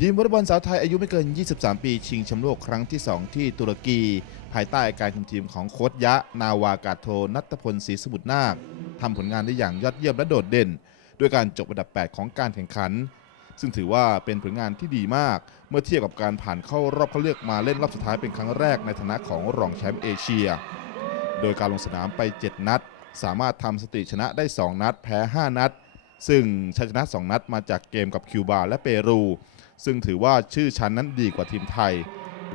ทีมวอลเลย์บอลสาวไทยอายุไม่เกิน 23 ปี ชิงแชมป์โลกครั้งที่ 2 ที่ตุรกี ภายใต้การคุมทีมของโค้ชยะ นาวากาโท นัตพลศรีสมุทรนาคทำผลงานได้อย่างยอดเยี่ยมและโดดเด่น ด้วยการจบอันดับ 8 ของการแข่งขัน ซึ่งถือว่าเป็นผลงานที่ดีมาก เมื่อเทียบกับการผ่านเข้ารอบเข้าเลือกมาเล่นรอบสุดท้ายเป็นครั้งแรกในฐานะของรองแชมป์เอเชีย โดยการลงสนามไป 7 นัด สามารถทำสถิติชนะได้ 2 นัด แพ้ 5 นัด ซึ่งชัยชนะ 2 นัดมาจากเกมกับคิวบาและเปรู ซึ่งถือว่าชื่อชั้นนั้นดีกว่าทีมไทย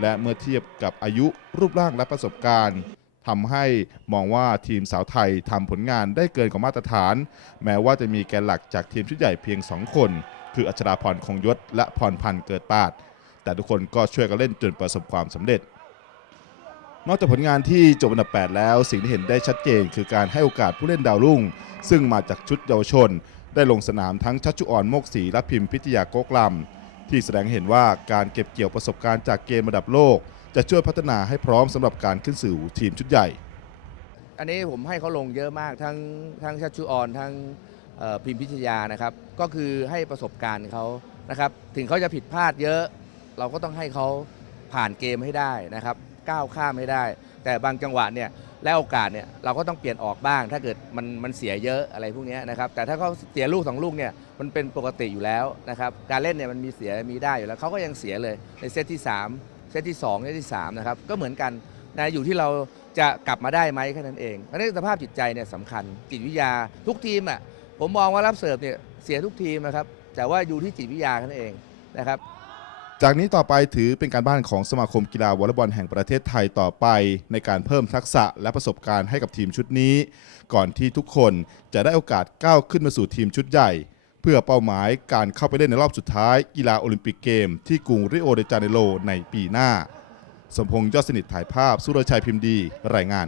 และเมื่อเทียบกับอายุรูปร่างและประสบการณ์ทำให้มองว่าทีมสาวไทยทำผลงานได้เกินกว่ามาตรฐาน แม้ว่าจะมีแกนหลักจากทีมชุดใหญ่เพียง 2 คน คืออัชราพรคงยศ และพรพันธ์เกิดปาด แต่ทุกคนก็ช่วยกันเล่นจนประสบความสำเร็จ นอกจากผลงานที่จบอันดับ 8 แล้ว สิ่งที่เห็นได้ชัดเจนคือการให้โอกาสผู้เล่นดาวรุ่ง ซึ่งมาจากชุดเยาวชน ได้ลงสนามทั้งชัชชุออนโมกศรีและพิมพิทยาโกกลำที่แสดงเห็นว่าการเก็บเกี่ยวประสบการณ์จากเกมระดับโลก จะช่วยพัฒนาให้พร้อมสำหรับการขึ้นสู่ทีมชุดใหญ่ อันนี้ผมให้เขาลงเยอะมากทั้งทั้งชัชชุออนทั้งพิมพิชยานะครับ ก็คือให้ประสบการณ์เขานะครับ ถึงเขาจะผิดพลาดเยอะ เราก็ต้องให้เขาผ่านเกมให้ได้นะครับ ก้าวข้ามให้ได้ แต่บางจังหวะเนี่ยและโอกาสเนี่ยเราก็ต้องเปลี่ยนออกบ้าง ถ้าเกิดมันมันเสียเยอะอะไรพวกนี้นะครับแต่ถ้าเขาเสียลูกสองลูกเนี่ยมันเป็นปกติอยู่แล้วนะครับการเล่นเนี่ยมันมีเสียมีได้อยู่แล้วเขาก็ยังเสียเลยในเซตที่ 3 เซตที่ 2 เซตที่3นะครับก็เหมือนกันนะอยู่ที่เราจะกลับมาได้ไหมแค่นั้นเองเพราะนั้นสภาพจิตใจเนี่ยสำคัญจิตวิทยาทุกทีมอะผมมองว่ารับเสิร์ฟเนี่ยเสียทุกทีมนะครับแต่ว่าอยู่ที่จิตวิทยาแค่นั้นเองนะครับ จากนี้ต่อไปถือเป็นการบ้านของสมาคมกีฬาวอลเลย์บอลแห่งประเทศไทยต่อไป ในการเพิ่มทักษะและประสบการณ์ให้กับทีมชุดนี้ ก่อนที่ทุกคนจะได้โอกาสก้าวขึ้นมาสู่ทีมชุดใหญ่ เพื่อเป้าหมายการเข้าไปเล่นในรอบสุดท้าย กีฬาโอลิมปิกเกม ที่กรุงริโอเดจาเนโรในปีหน้า สมพงษ์ยอดสนิทถ่ายภาพ สุรชัยพิมพ์ดี รายงาน